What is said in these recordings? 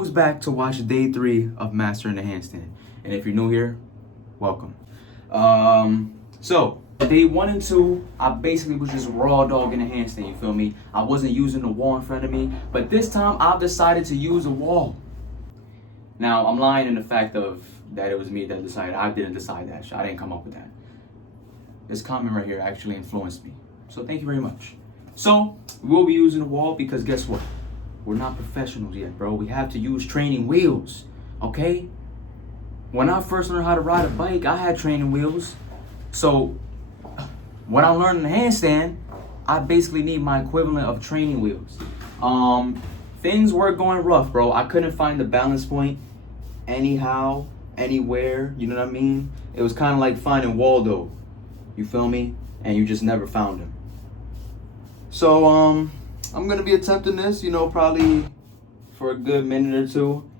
who's back to watch day 3 of mastering the handstand? And if you're new here, welcome. So day 1 and 2, I basically was just raw dogging the handstand, you feel me? I wasn't using the wall in front of me, but this time I've decided to use a wall. Now, I'm lying in the fact of that it was me that decided. I didn't decide that shit. I didn't come up with that. This comment right here actually influenced me. So thank you very much. So, we will be using the wall because guess what? We're not professionals yet, bro. We have to use training wheels, okay? When I first learned how to ride a bike, I had training wheels. So, when I'm learning the handstand, I basically need my equivalent of training wheels. Things were going rough, bro. I couldn't find the balance point anyhow, anywhere, you know what I mean? It was kind of like finding Waldo, you feel me? And you just never found him. So, I'm gonna be attempting this, you know, probably for a good minute or two.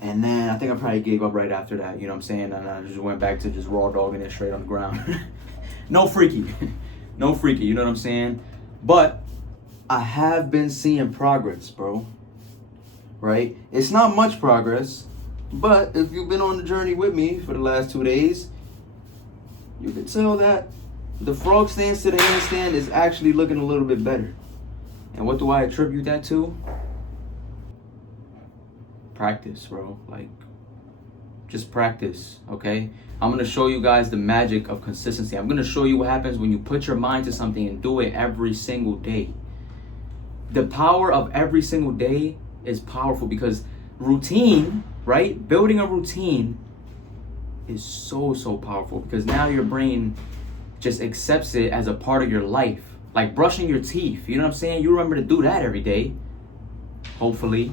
And then I think I probably gave up right after that, you know what I'm saying? And I just went back to just raw dogging it straight on the ground. No freaky, no freaky, you know what I'm saying? But I have been seeing progress, bro, right? It's not much progress, but if you've been on the journey with me for the last 2 days, you can tell that the frog stance to the handstand is actually looking a little bit better. And what do I attribute that to? Practice, bro. Like, just practice, okay? I'm gonna show you guys the magic of consistency. I'm gonna show you what happens when you put your mind to something and do it every single day. The power of every single day is powerful because routine, right? Building a routine is so powerful because now your brain just accepts it as a part of your life. Like brushing your teeth, you know what I'm saying? You remember to do that every day, hopefully.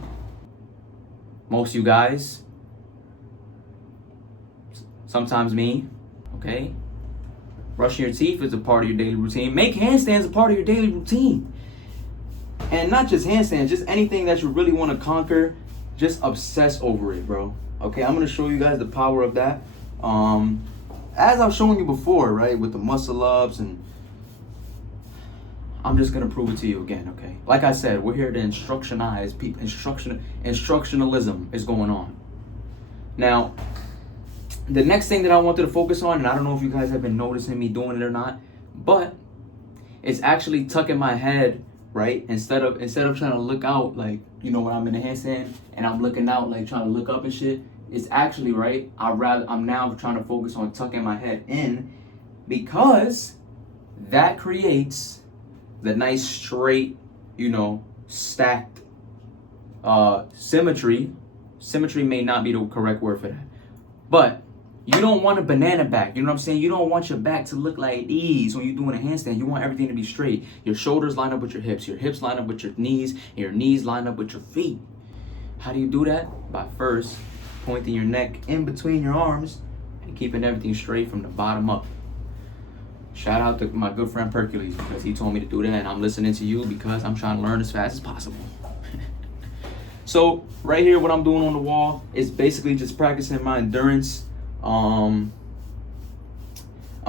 Most of you guys, sometimes me, okay? Brushing your teeth is a part of your daily routine. Make handstands a part of your daily routine. And not just handstands, just anything that you really want to conquer, just obsess over it, bro. Okay, I'm going to show you guys the power of that. As I've shown you before, right, with the muscle ups, and I'm just going to prove it to you again, okay? Like I said, we're here to instructionize people. Instructionalism is going on. Now, the next thing that I wanted to focus on, and I don't know if you guys have been noticing me doing it or not, but it's actually tucking my head, right? Instead of trying to look out, like, you know, when I'm in a handstand and I'm looking out, like trying to look up and shit, it's actually, right, I'm now trying to focus on tucking my head in because that creates the nice straight, you know, stacked symmetry. Symmetry may not be the correct word for that, but you don't want a banana back. You know what I'm saying? You don't want your back to look like these when you're doing a handstand. You want everything to be straight. Your shoulders line up with your hips line up with your knees, and your knees line up with your feet. How do you do that? By first pointing your neck in between your arms and keeping everything straight from the bottom up. Shout out to my good friend Hercules because he told me to do that, and I'm listening to you because I'm trying to learn as fast as possible. So right here, what I'm doing on the wall is basically just practicing my endurance. I'm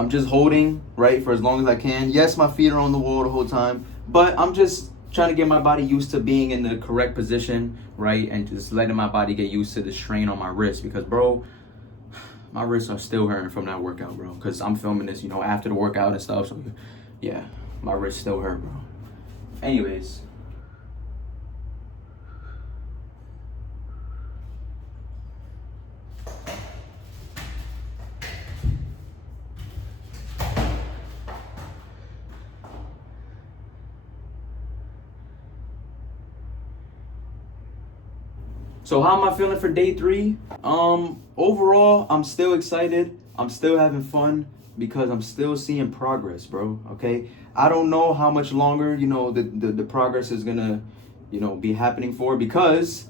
just holding, right, for as long as I can. Yes, my feet are on the wall the whole time, but I'm just trying to get my body used to being in the correct position, right, and just letting my body get used to the strain on my wrist because, bro, my wrists are still hurting from that workout, bro, because I'm filming this, you know, after the workout and stuff, so yeah, my wrists still hurt, bro. Anyways. So how am I feeling for day 3? Overall, I'm still excited. I'm still having fun because I'm still seeing progress, bro, okay? I don't know how much longer, you know, the progress is gonna, you know, be happening for because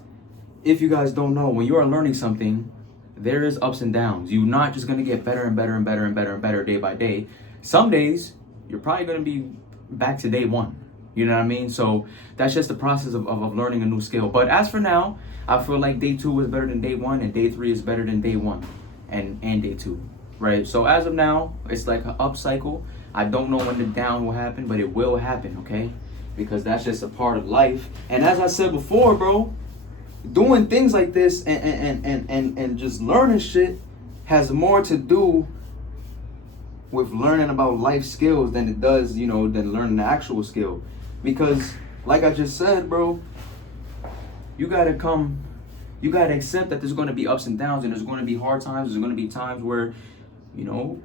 if you guys don't know, when you are learning something, there is ups and downs. You're not just gonna get better and better and better and better and better day by day. Some days, you're probably gonna be back to day 1. You know what I mean? So that's just the process of learning a new skill. But as for now, I feel like day 2 is better than day 1 and day 3 is better than day 1 and day 2, right? So as of now, it's like an up cycle. I don't know when the down will happen, but it will happen, okay? Because that's just a part of life. And as I said before, bro, doing things like this and just learning shit has more to do with learning about life skills than it does, you know, than learning the actual skill. Because like I just said, bro, you gotta accept that there's gonna be ups and downs, and there's gonna be hard times, there's gonna be times where, you know,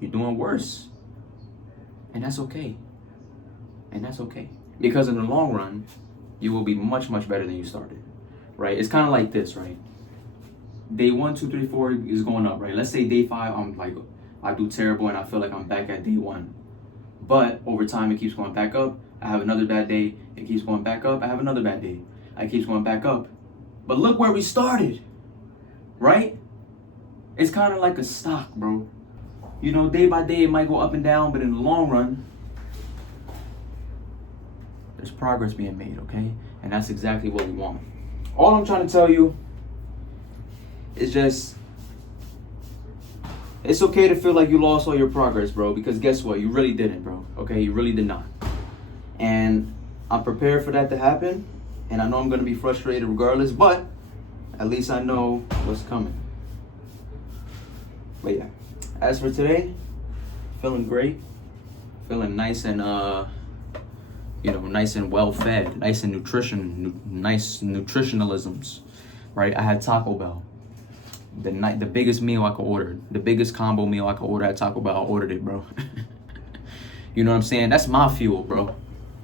you're doing worse. And that's okay. And that's okay. Because in the long run, you will be much, much better than you started. Right? It's kind of like this, right? Day 1, 2, 3, 4 is going up, right? Let's say day 5, I'm like, I do terrible and I feel like I'm back at day 1. But over time, it keeps going back up. I have another bad day. It keeps going back up. I have another bad day. It keeps going back up. But look where we started, right? It's kind of like a stock, bro. You know, day by day, it might go up and down, but in the long run, there's progress being made, okay? And that's exactly what we want. All I'm trying to tell you is just, it's okay to feel like you lost all your progress, bro, because guess what? You really didn't, bro, okay? You really did not. And I'm prepared for that to happen, and I know I'm going to be frustrated regardless, but at least I know what's coming. But yeah, as for today, feeling great, feeling nice and, you know, nice and well fed, nice and nice nutritionalisms, right? I had Taco Bell. The biggest meal I could order, the biggest combo meal I could order at Taco Bell, I ordered it, bro. You know what I'm saying? That's my fuel, bro.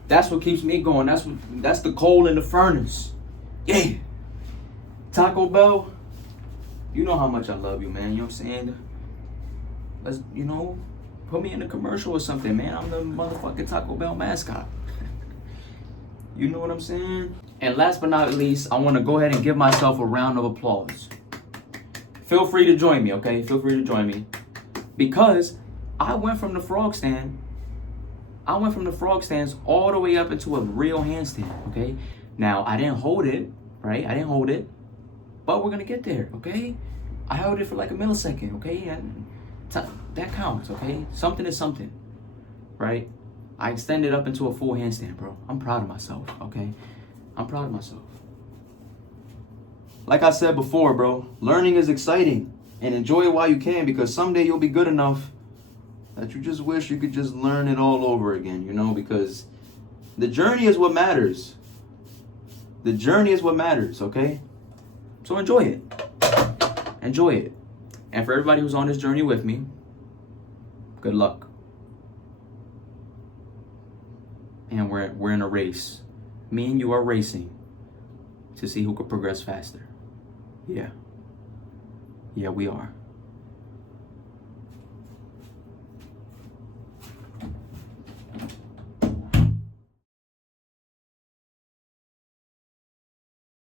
That's what keeps me going. That's the coal in the furnace. Yeah. Taco Bell, you know how much I love you, man. You know what I'm saying? Let's, you know, put me in a commercial or something, man. I'm the motherfucking Taco Bell mascot. You know what I'm saying? And last but not least, I want to go ahead and give myself a round of applause. Feel free to join me, okay? Feel free to join me. Because I went from the frog stands all the way up into a real handstand, okay? Now, I didn't hold it, right? I didn't hold it. But we're going to get there, okay? I held it for like a millisecond, okay? And that counts, okay? Something is something, right? I extended up into a full handstand, bro. I'm proud of myself, okay? I'm proud of myself. Like I said before, bro, learning is exciting. And enjoy it while you can, because someday you'll be good enough that you just wish you could just learn it all over again, you know? Because the journey is what matters. The journey is what matters, okay? So enjoy it. Enjoy it. And for everybody who's on this journey with me, good luck. And we're in a race. Me and you are racing to see who could progress faster. Yeah. Yeah, we are.